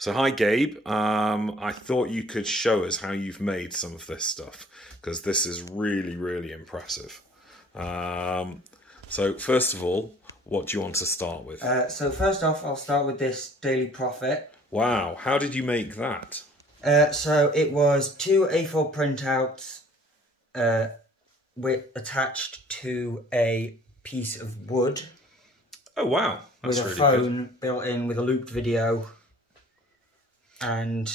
So hi Gabe, I thought you could show us how you've made some of this stuff, because this is really, really impressive. So first of all, what do you want to start with? So first off, I'll start with this Daily Prophet. Wow, how did you make that? So it was 2 A4 printouts attached to a piece of wood. Oh wow, that's with a really phone good. built in with a looped video. And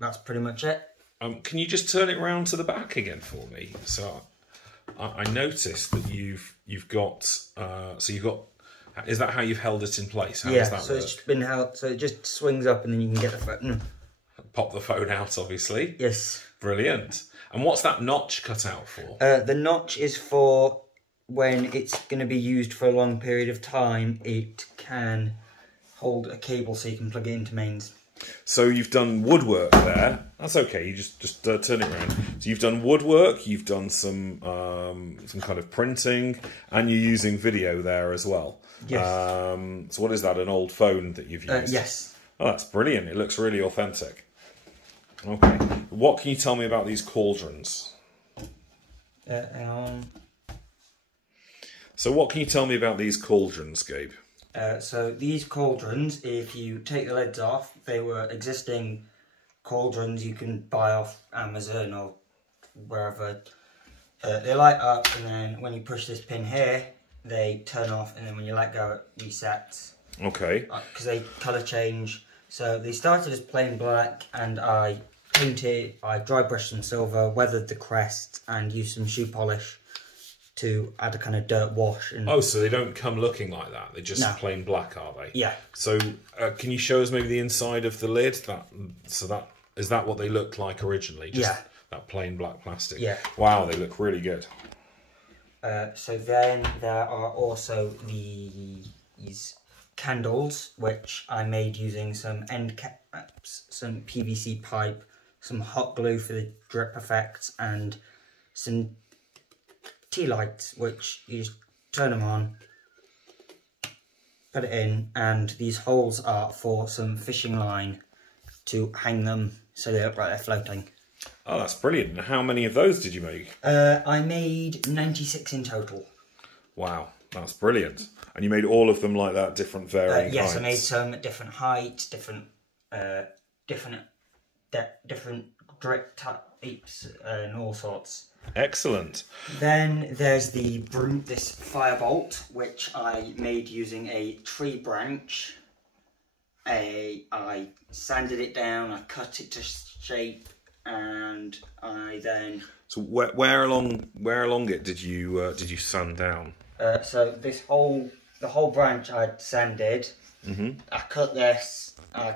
that's pretty much it. Can you just turn it round to the back again for me? So I noticed that you've got so you've got. Is that how you've held it in place? How does that so work? it's been held. So it just swings up, and then you can get the phone. Pop the phone out, obviously. Yes. Brilliant. And what's that notch cut out for? The notch is for when it's going to be used for a long period of time. It can hold a cable so you can plug it into mains. So you've done woodwork there. That's okay. You just turn it around. So you've done woodwork. You've done some kind of printing, and you're using video there as well. Yes. So what is that? An old phone that you've used? Yes. Oh, that's brilliant. It looks really authentic. Okay. What can you tell me about these cauldrons? Hang on. So what can you tell me about these cauldrons, Gabe? So these cauldrons, if you take the lids off, they were existing cauldrons you can buy off Amazon or wherever. They light up, and then when you push this pin here, they turn off, and then when you let go, it resets. Okay. Because they colour change. So they started as plain black, and I dry brushed some silver, weathered the crest, and used some shoe polish to add a kind of dirt wash. And oh, so they don't come looking like that. They're just plain black, are they? Yeah. So can you show us maybe the inside of the lid? Is that what they looked like originally? Just that plain black plastic. Yeah. Wow, they look really good. So then there are also these candles, which I made using some end caps, some PVC pipe, some hot glue for the drip effect, and some tea lights, which you just turn them on, put it in, and these holes are for some fishing line to hang them so they look like they're floating. Oh, that's brilliant. And how many of those did you make? I made 96 in total. Wow, that's brilliant. And you made all of them like that, different varying heights? Yes, I made some at different heights, different drip types, and all sorts. Excellent. Then there's the Broom, this firebolt, which I made using a tree branch. I sanded it down, I cut it to shape, and I then. So where along it did you sand down? So the whole branch I'd sanded. I cut this. I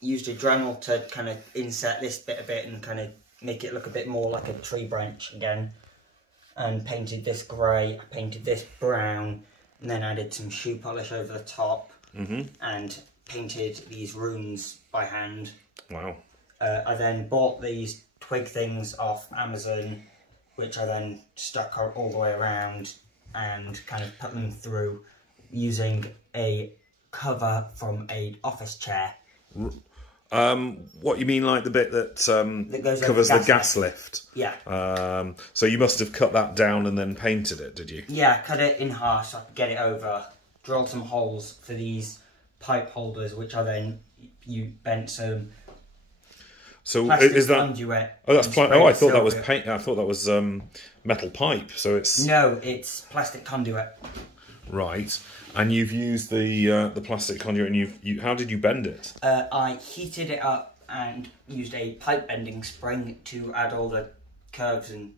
used a Dremel to kind of inset this bit a bit and kind of make it look a bit more like a tree branch again, and painted this grey. I painted this brown, and then added some shoe polish over the top, and painted these runes by hand. Wow. I then bought these twig things off Amazon, which I then stuck all the way around and kind of put them through using a cover from an office chair. What you mean, like the bit that covers the gas lift? Yeah. So you must have cut that down and then painted it, did you? Yeah, I cut it in half so I could get it over. Drilled some holes for these pipe holders, which I then bent some. So is that conduit? Oh, that's oh, I thought that was paint. I thought that was metal pipe. So it's no, it's plastic conduit. Right. And you've used the plastic conduit, and you how did you bend it? I heated it up and used a pipe bending spring to add all the curves and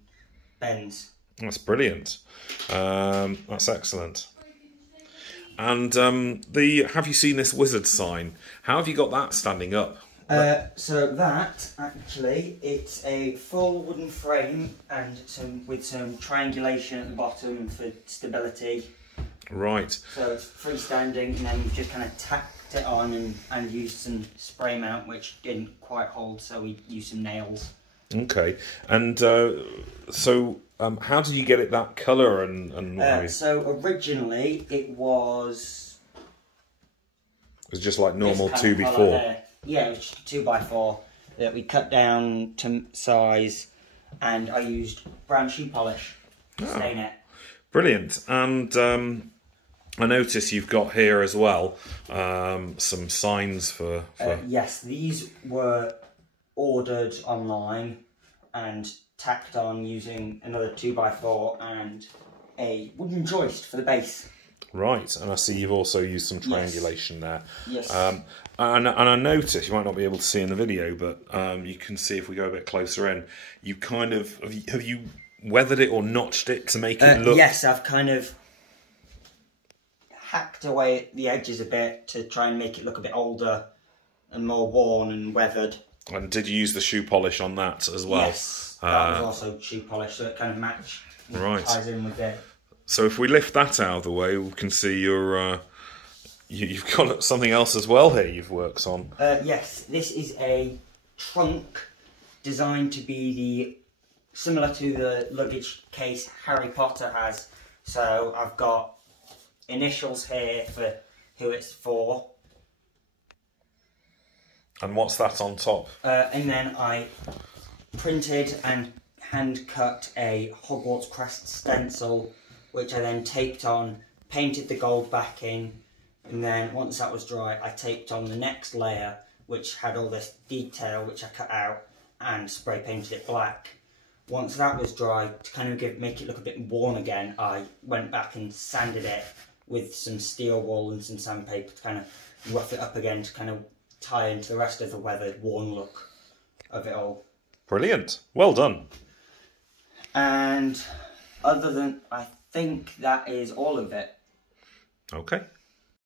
bends. That's brilliant. That's excellent. And have you seen this wizard sign? How have you got that standing up? So that actually, it's a full wooden frame and with some triangulation at the bottom for stability. Right. So it's freestanding, and then we've just kind of tacked it on and used some spray mount, which didn't quite hold, so we used some nails. Okay. And so how did you get it that colour and so originally it was It's just like normal This kind of 2x4. colour there. Yeah, it was 2x4 that we cut down to size, and I used brown shoe polish to stain it. Brilliant. And I notice you've got here as well some signs for... Yes, these were ordered online and tacked on using another 2x4 and a wooden joist for the base. Right, and I see you've also used some triangulation there. Yes. And I notice, you might not be able to see in the video, but you can see if we go a bit closer in, you kind of, have you weathered it or notched it to make it look... Yes, I've kind of hacked away at the edges a bit to try and make it look a bit older and more worn and weathered. And did you use the shoe polish on that as well? Yes, that was also shoe polish, so it kind of ties in with it. So if we lift that out of the way, we can see you've got something else as well here you've worked on. Yes, this is a trunk designed to be similar to the luggage case Harry Potter has. So I've got initials here for who it's for. And what's that on top? And then I printed and hand cut a Hogwarts crest stencil, which I then taped on, painted the gold backing, and then once that was dry, I taped on the next layer, which had all this detail, which I cut out, and spray painted it black. Once that was dry, to kind of make it look a bit worn again, I went back and sanded it with some steel wool and some sandpaper to kind of rough it up again to kind of tie into the rest of the weathered, worn look of it all. Brilliant. Well done. And other than, I think that is all of it. Okay.